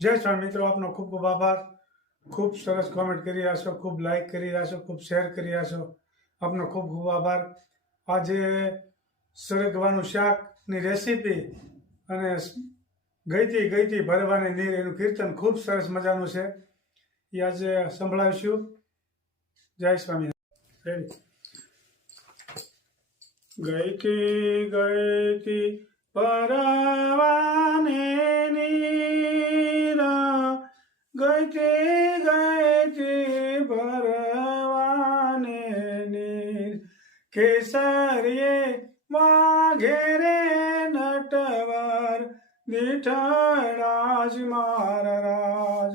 જય સ્વામી મિત્રો, આપનો ખૂબ ખૂબ આભાર. ખૂબ સરસ કોમેન્ટ કરી રહ્યા છો, ખૂબ લાઈક કરી રહ્યા છો, ખૂબ શેર કરી રહ્યા છો. આપનો ખૂબ ખૂબ આભાર. આજે સરગવાનું શાકની રેસીપી અને ગઈતી ગઈતી ભરવાની નીર એનું કીર્તન ખૂબ સરસ મજાનું છે. એ આજે સંભળાવીશું. જય સ્વામી. રેડી ગઈતી ગઈતી પરવાને ગઈતી ગઈતી ભરવાને નીર. કેસરીએ વાઘેરે નટવર દીઠરાજ મારરાજ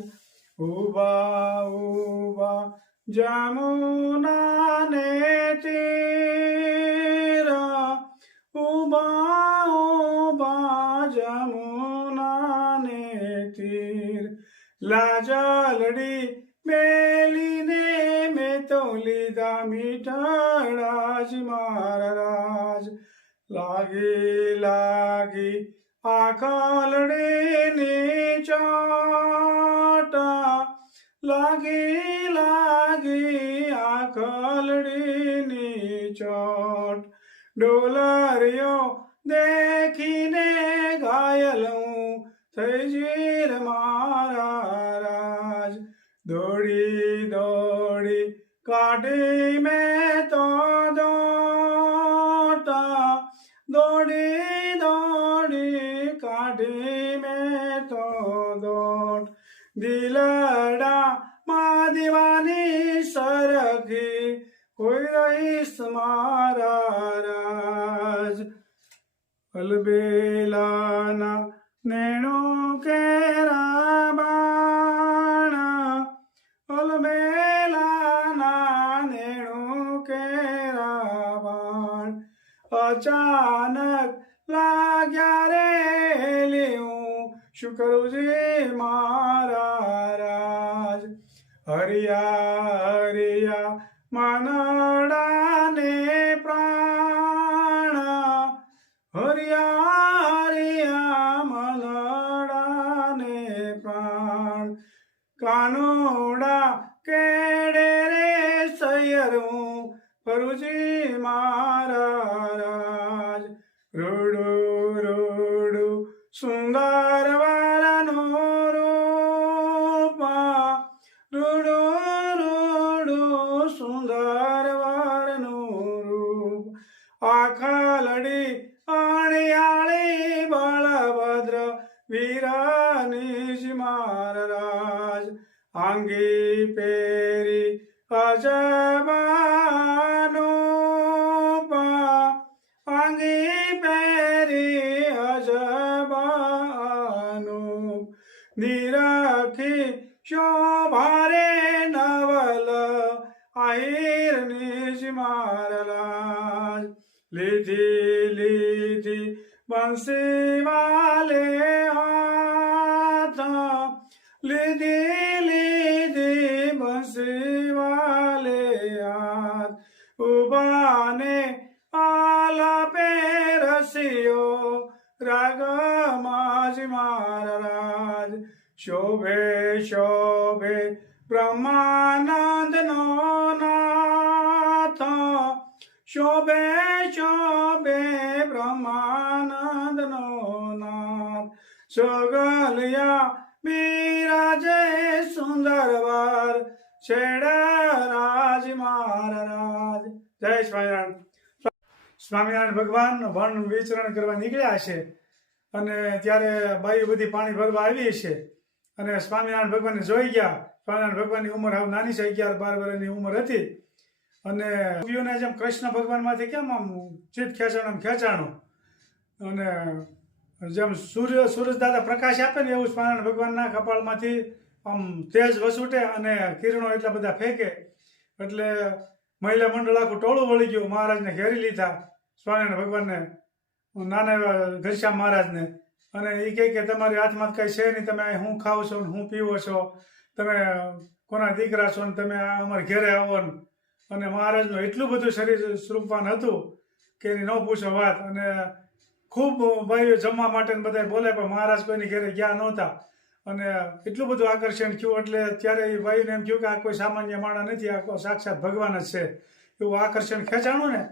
ઊભા ઊભા જમુના ને લાજલડી મેલીને મેં તો લીધા મીઠાડાજ મારા રાજ લાગી લાગી ને ચાટા લાગી લાગી આખલડીની ચોટ ડોલરિયો દેખીને ઘાયલ હું થઈ જીર મારા. દોડી દોડી કાઢી મેં તો દોટા. દોડી દોડી કાઢી મેં તો દોટ. દિલડા માં દીવાની સરખી કોઈ રહીશ મારા રાજ. અલબેલાના નેણો કેરા અચાનક લાગ્યા રે લેવું શું કરું જે મારા રાજ? હરિયા રોડો રોડો સુંદર વાળાનો રોપા રોડો રોડો સુંદર વાળાનો રૂપ આખલડી આણિયાળી બળભદ્ર વીરાની મારા રાજ આંગી પેરી અજબાનો લીધી બંસી વાલે લીધી લીધી બંસી વાલે હાથ. ઉભાને આલાપે રસિયો રાગ માજ મહારાજ. શોભે શોભે બ્રહ્માનંદ નો નાથ. શોભે શોભે બ્રહ્માનંદ નો નાથ સગલિયા બિરાજે સુંદર વાર છેડા રાજ મહારાજ જય સ્વામિનારાયણ સ્વામિનારાયણ ભગવાન વન વિચરણ કરવા નીકળ્યા છે અને ત્યારે બાઈ બધી પાણી ભરવા આવી છે અને સ્વામિનારાયણ ભગવાનને જોઈ ગયા. સ્વામિનારાયણ ભગવાનની ઉંમર હાવ નાની છે, અગિયાર બાર વર્ષની ઉંમર હતી. અને ગોપીઓને જેમ કૃષ્ણ ભગવાનમાંથી કેમ આમ ચિત ખેંચાણ આમ ખેંચાણું? અને જેમ સૂર્ય સૂરજદાદા પ્રકાશ આપે ને એવું સ્વામિનારાયણ ભગવાનના કપાળમાંથી આમ તેજ વસૂટે અને કિરણો એટલા બધા ફેંકે. એટલે મહિલા મંડળ આખું ટોળું વળી ગયું. મહારાજને ઘેરી લીધા સ્વામિનારાયણ ભગવાનને, નાના એવા ઘનશ્યામ મહારાજને. અને એ કહે કે તમારી હાથમાં કંઈ છે નહીં. તમે હું ખાવ છો ને હું પીવો છો? તમે કોના દીકરા છો ને તમે અમારા ઘેરે આવો ને. અને મહારાજનું એટલું બધું શરીર સ્વરૂપવાન હતું કે એની ન પૂછો વાત. અને ખૂબ ભાઈઓ જમવા માટે બધા બોલે, પણ મહારાજ કોઈની ઘરે ગયા નહોતા. અને એટલું બધું આકર્ષણ થયું. એટલે ત્યારે એ ભાઈને એમ થયું કે આ કોઈ સામાન્ય માણસ નથી, આ સાક્ષાત ભગવાન જ છે. એવું આકર્ષણ ખેંચાણું ને,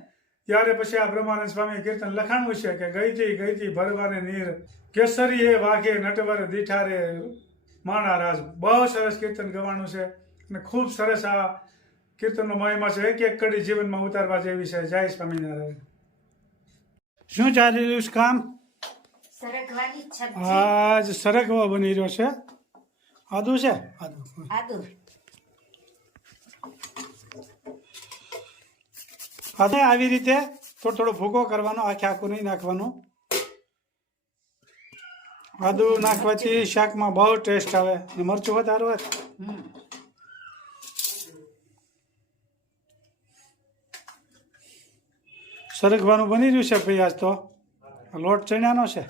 ત્યારે પછી આ બ્રહ્માનંદ સ્વામી કીર્તન લખાણું છે કે ગઈતી ગઈતી ભરવાને નીર, કેસરી એ વાઘે, નટવર દીઠારે માણા રાજ બહુ સરસ કીર્તન ગવાનું છે. અને ખૂબ સરસ આ કીર્તનનો મહિમા છે એક એક કડી જીવનમાં ઉતારવા જેવી છે. જય સ્વામિનારાયણ. શું ચાલી રહ્યું છે કામ? આજ સરગવો બની રહ્યો છે. આદુ છે? આદુ. આદુ. આવી રીતે થોડો થોડો ભૂકો કરવાનો આખે આખું નહીં નાખવાનું. આદુ નાખવાથી શાકમાં બહુ ટેસ્ટ આવે. અને મરચું વધારે હોય. સરગવાનું બની રહ્યું છે ભાઈ આજ તો? લોટ ચણ્યાનો છે?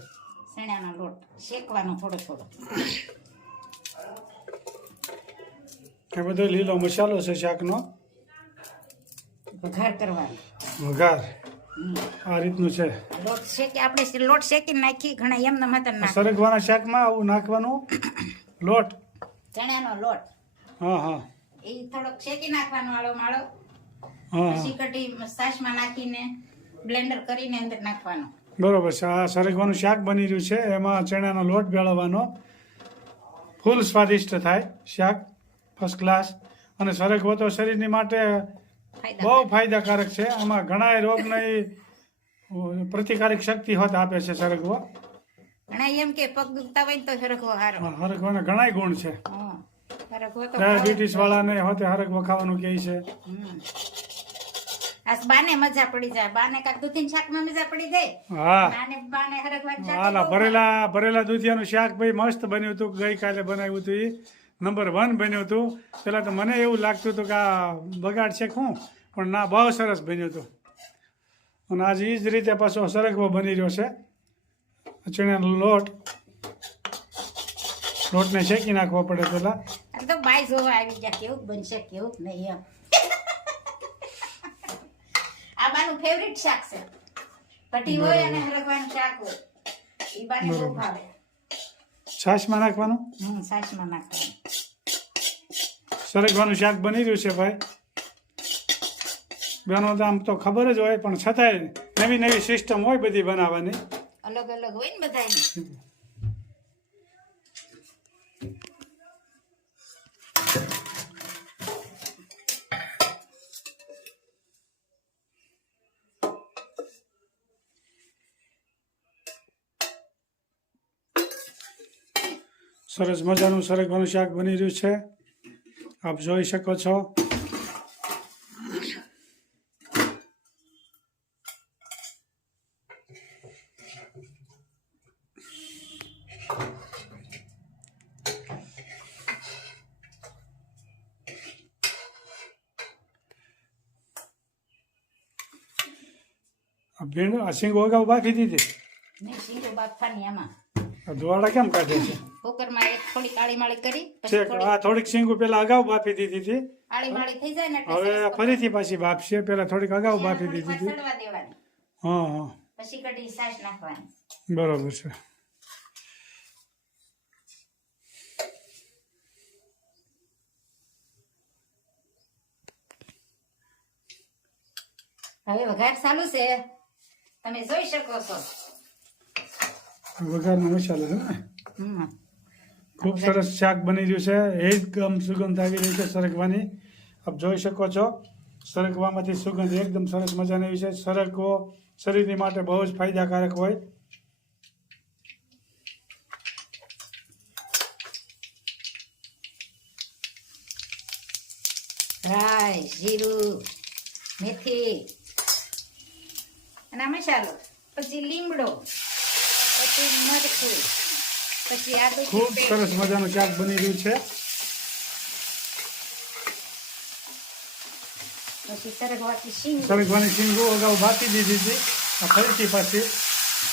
ચણ્યાનો લોટ. શેકવાનો થોડો થોડો. એ બધો લીલો મસાલો છે શાકનો? વઘાર કરવાનો. વઘાર. આ રીતનું છે. લોટ શેકી આપણે લોટ શેકીને નાખી ઘણા એમને મતન નાખ સરગવાના શાકમાં આવું નાખવાનું? લોટ? ચણાનો લોટ. હા હા. એ થોડોક શેકી નાખવાનો આળો માળો. હા પછી કટી સાસમાં નાખીને બ્લેન્ડર કરીને અંદર નાખવાનું. બરોબર છે. આ સરગવાનું શાક બની રહ્યું છે. એમાં ચણાનો લોટ ભેળવવાનો. ફૂલ સ્વાદિષ્ટ થાય શાક ફર્સ્ટ ક્લાસ અને સરગવો તો શરીરની માટે બહુ ફાયદાકારક છે. આમાં ઘણા રોગની પ્રતિકારક શક્તિ હોત આપે છે સરગવો. ઘણા એમ કે પગ દુખતા હોય તો હરખવો હારો. હરગવાના ઘણા ગુણ છે. ડાયાબિટીસ વાળાને હોતે હરગવો ખાવાનું કહે છે. હમ. આ બાને મજા પડી જાય. બાને કાક શાક શાકમાં મજા પડી જાય? હા. નાને બાને હરખવાનું શાક હાલા ભરેલા ભરેલા દૂધિયાનું શાક ભાઈ મસ્ત બન્યું હતું. ગઈકાલે બનાવ્યું હતું એ. નંબર વન બન્યું હતું. પેલા તો મને એવું લાગતું હતું કે આ બગાડ છે શું? પણ ના બહુ સરસ બન્યું હતું. અને આજે એ જ રીતે પાછો સરગવો બની રહ્યો છે. ચણાનો લોટ. લોટને શેકી નાખવો પડે આ તો બાય જોવા આવી ગયા કેવું બનશે કેવું નહીં એમ. આ ફેવરિટ શાક છે. કઢી હોય અને હરગવાનું શાક હોય. ઈ બાને બહુ ભાવે. છાશમાં નાખવાનું? હમ છાશમાં નાખવાનું. સરગવાનું શાક બની રહ્યું છે ભાઈ. બેનો તો આમ તો ખબર જ હોય પણ છતાંય નવી નવી સિસ્ટમ હોય બધી બનાવવાની. અલગ અલગ હોય ને બધાય સરસ મજાનું સરગવાનું શાક બની રહ્યું છે. આપ જોઈ શકો છો. ભીંડ સિંગ અગાઉ બાકી દીધી. ને શીરો એમાં ધોવાડા કેમ કાઢે છે? કુકરમાં એક થોડી કાળી માળી કરી પછી થોડી આ થોડીક સિંગુ પેલા અગાઉ બાફી દીધી હતી. કાળી માળી થઈ જાય ને હવે ફરીથી પાછી બાફશે પેલા થોડીક અગાઉ બાફી દીધી હતી. હા હા. પછી કઢી સાસ નાખવાની. બરોબર છે. હવે વઘાર ચાલુ છે. તમે જોઈ શકો છો. વઘારનો મસાલો છે ને? ખૂબ સરસ શાક બની રહ્યું છે. એકદમ સુગંધ આવી રહી છે સરગવાની આપ જોઈ શકો છો સરગવામાંથી સુગંધ એકદમ સરસ મજાની આવી છે. સરગવો શરીરની માટે બહુ જ ફાયદાકારક હોય. રાઈ જીરું મેથી. અને મસાલો પછી લીમડો. પછી મરચું પછી આદુ ખૂબ સરસ મજાનું શાક બની રહ્યું છે. પછી સરગવાની સિંગો અગાઉ બાકી દીધી હતી. ફરીથી પાછી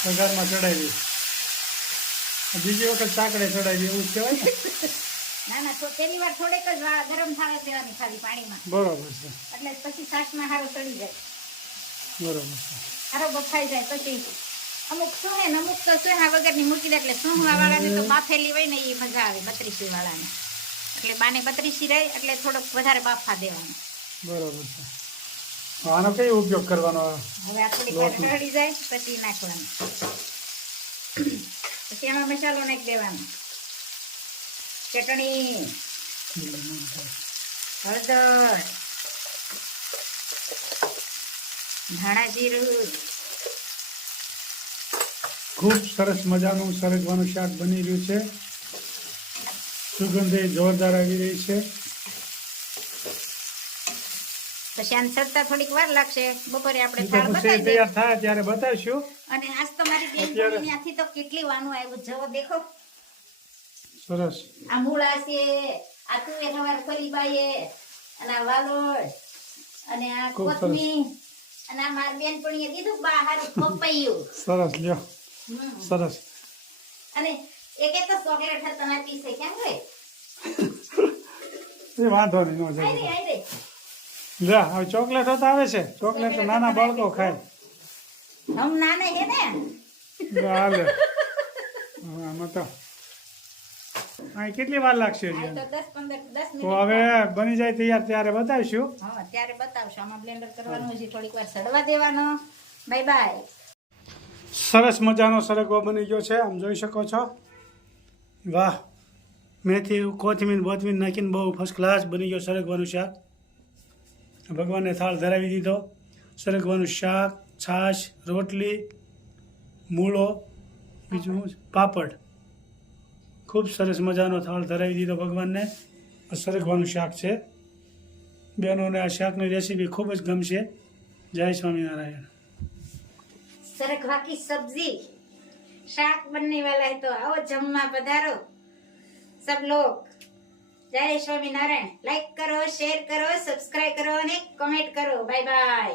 વઘારમાં ચડાવી. બીજી વખત ચાકડે ચડાવી એવું કહેવાય ને? ના ના તો પહેલી વાર થોડીક જ ગરમ થાળે દેવાની ખાલી પાણીમાં. બરોબર છે. એટલે પછી સાસમાં સારો ચડી જાય. બરોબર છે. સારો બફાઈ જાય પછી અમુક શું ને અમુક તો સુહા વગરની મૂકી દે એટલે સુહા વાળાને તો બાફેલી હોય ને એ મજા આવે બત્રીસી વાળાને એટલે બાને બત્રીસી રહે એટલે થોડોક વધારે બાફા દેવાનો. બરોબર છે. આનો કઈ ઉપયોગ કરવાનો? હવે આપણી કટકડી જાય પછી નાખવાનું. પછી એમાં મસાલો નાખી દેવાનો. ચટણી હળદર ધાણા જીરું ખૂબ સરસ મજાનું સરગવાનું શાક બની રહ્યું છે. સુગંધ જોરદાર આવી રહી છે. પછી આને સડતા થોડીક વાર લાગશે. બપોરે આપણે એ તો થાળ પછી બતાવી દઈએ તૈયાર થાય ત્યારે બતાવીશું. અને આજ તો મારી બેન અત્યારે- ત્યાંથી તો કેટલી વાનું આવ્યું. જવો દેખો. સરસ. આ મૂળા છે આ તુવેર હવાર ફરી અને આ વાલોળ અને આ કોથમીર અને આ બેન પણ દીધું બા હારું પપૈયું. સરસ લ્યો. સરસ. અને એકે તો ચોકલેટ હતા ના પીસે કેમ ગઈ એ વાંધો નહીં નો જાય લે હવે ચોકલેટો તો આવે છે. ચોકલેટ તો નાના બાળકો ખાય. હમ નાના હે ને. હાલે આમાં તો. અહીં કેટલી વાર લાગશે તો હવે બની જાય તૈયાર ત્યારે બતાવીશું. હા ત્યારે બતાવશું. આમાં બ્લેન્ડર કરવાનું હજી થોડીક વાર સડવા દેવાનો. Bye bye. સરસ મજાનો સરગવો બની ગયો છે, આમ જોઈ શકો છો. વાહ, મેથી, કોથમીર, બોથમીર નાખીને બહુ ફર્સ્ટ ક્લાસ બની ગયો સરગવાનું શાક. ભગવાનને થાળ ધરાવી દીધો. સરગવાનું શાક, છાશ, રોટલી, મૂળો, બીજું પાપડ. ખૂબ સરસ મજાનો થાળ ધરાવી દીધો ભગવાનને. સરગવાનું શાક છે. બહેનોને આ શાકની રેસીપી ખૂબ જ ગમશે. જય સ્વામિનારાયણ. सरगवा की सब्जी शाक बनने वाला है तो आओ जम्मा पधारो सब लोग जय स्वामी नारायण लाइक करो शेयर करो सब्सक्राइब करो અને કમેન્ટ કરો બાય બાય